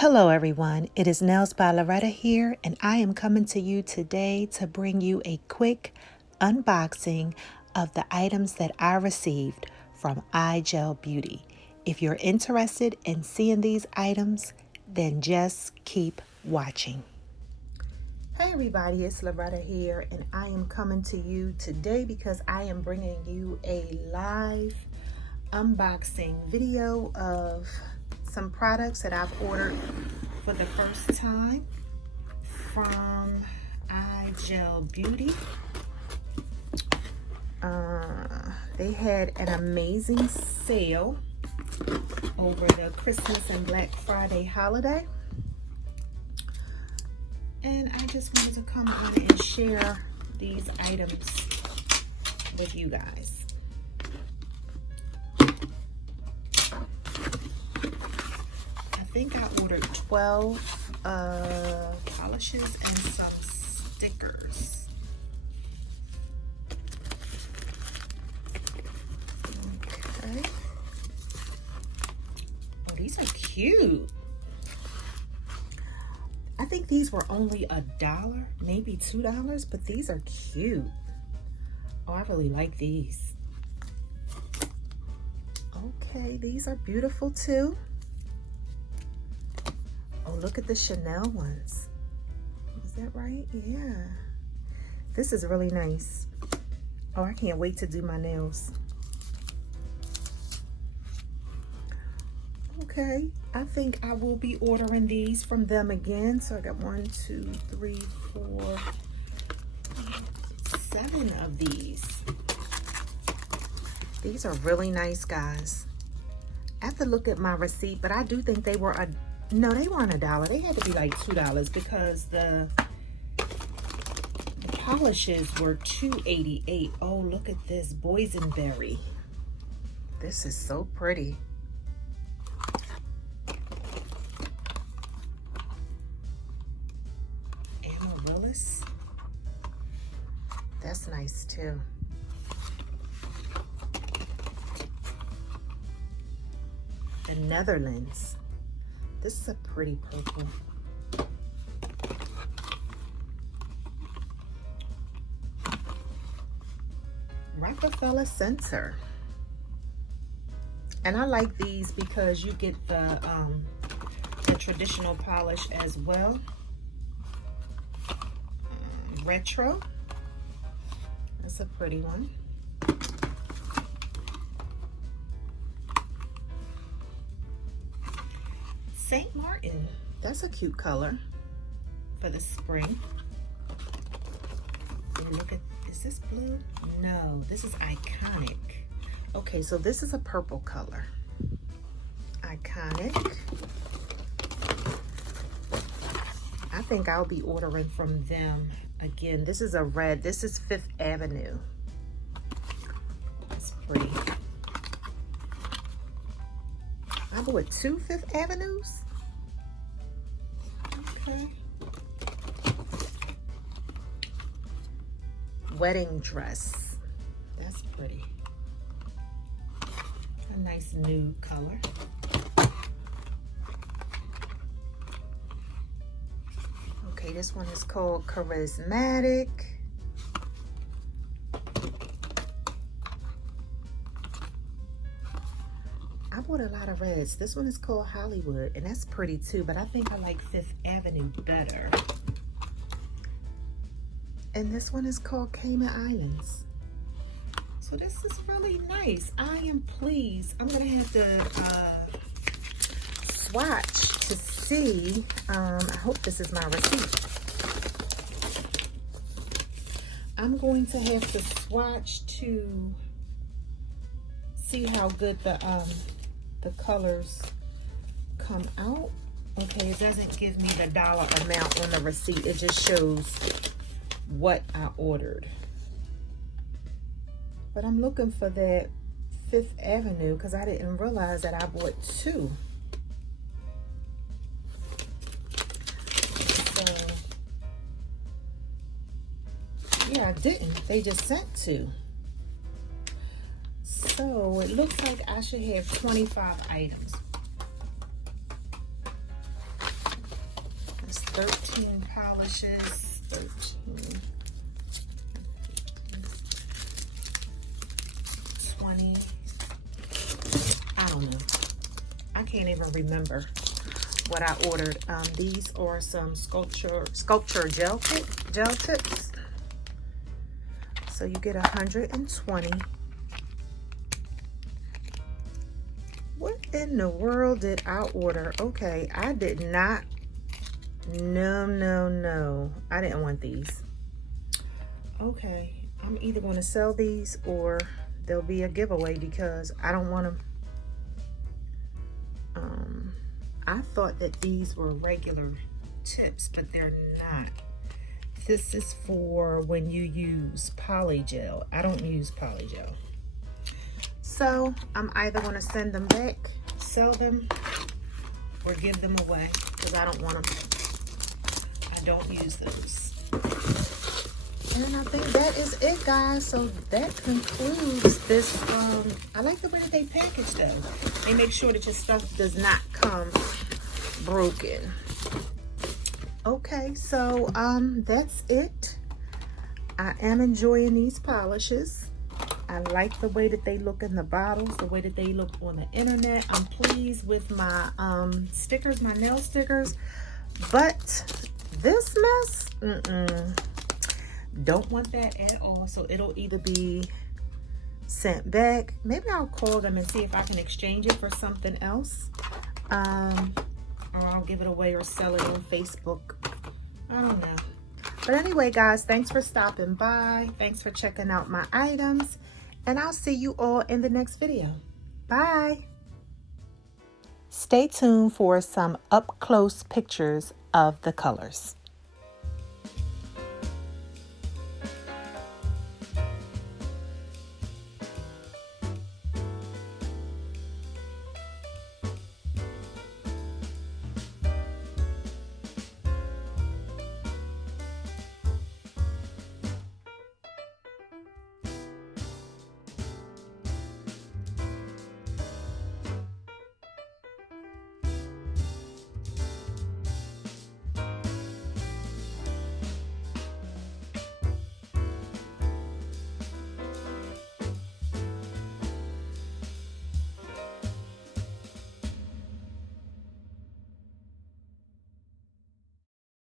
Hello everyone, it is Nails by Loretta here, and I am coming to you today to bring you a quick unboxing of the items that I received from iGelBeauty. If you're interested in seeing these items, then just keep watching. Hey everybody, it's Loretta here, and I am coming to you today because I am bringing you a live unboxing video of some products that I've ordered for the first time from iGelBeauty. They had an amazing sale over the Christmas and Black Friday holiday, and I just wanted to come on and share these items with you guys. I think I ordered 12 polishes and some stickers. Okay. Oh, these are cute. I think these were only $1, maybe $2, but these are cute. Oh, I really like these. Okay, these are beautiful too. Oh, look at the Chanel ones. Is that right? Yeah. This is really nice. Oh, I can't wait to do my nails. Okay, I think I will be ordering these from them again. So I got 1, 2, 3, 4, 7 of these. These are really nice, guys. I have to look at my receipt, but I do think they were no, they weren't $1. They had to be like $2 because the polishes were $2.88. Oh, look at this boysenberry. This is so pretty. Amaryllis. That's nice too. The Netherlands. This is a pretty purple. Rockefeller Center. And I like these because you get the traditional polish as well. Retro. That's a pretty one. St. Martin, that's a cute color for the spring. Look at, is this blue? No, this is Iconic. Okay, so this is a purple color. Iconic. I think I'll be ordering from them again. This is a red, this is Fifth Avenue. It's pretty. I bought 2 Fifth Avenues. Okay. Wedding dress. That's pretty. A nice nude color. Okay, this one is called Charismatic. I bought a lot of reds. This one is called Hollywood, and that's pretty too, but I think I like Fifth Avenue better. And this one is called Cayman Islands. So this is really nice. I am pleased. I'm gonna have to swatch to see. I hope this is my receipt. I'm going to have to swatch to see how good the colors come out. Okay, it doesn't give me the dollar amount on the receipt. It just shows what I ordered. But I'm looking for that Fifth Avenue because I didn't realize that I bought 2. So, yeah, I didn't. They just sent 2. So it looks like I should have 25 items. 13 polishes. 13. 20. I don't know. I can't even remember what I ordered. These are some sculpture gel tips. So you get 120. What in the world did I order? Okay, I did not. No. I didn't want these. Okay, I'm either going to sell these or there'll be a giveaway because I don't want them. I thought that these were regular tips, but they're not. This is for when you use polygel. I don't use polygel. So I'm either going to send them back, sell them, or give them away because I don't want them. I don't use those. And I think that is it, guys. So that concludes this. I like the way that they package them. They make sure that your stuff does not come broken. Okay, so that's it. I am enjoying these polishes. I like the way that they look in the bottles, the way that they look on the internet. I'm pleased with my stickers, my nail stickers. But this mess, don't want that at all. So it'll either be sent back. Maybe I'll call them and see if I can exchange it for something else. Or I'll give it away or sell it on Facebook. I don't know. But anyway, guys, thanks for stopping by. Thanks for checking out my items. And I'll see you all in the next video. Bye. Stay tuned for some up-close pictures of the colors.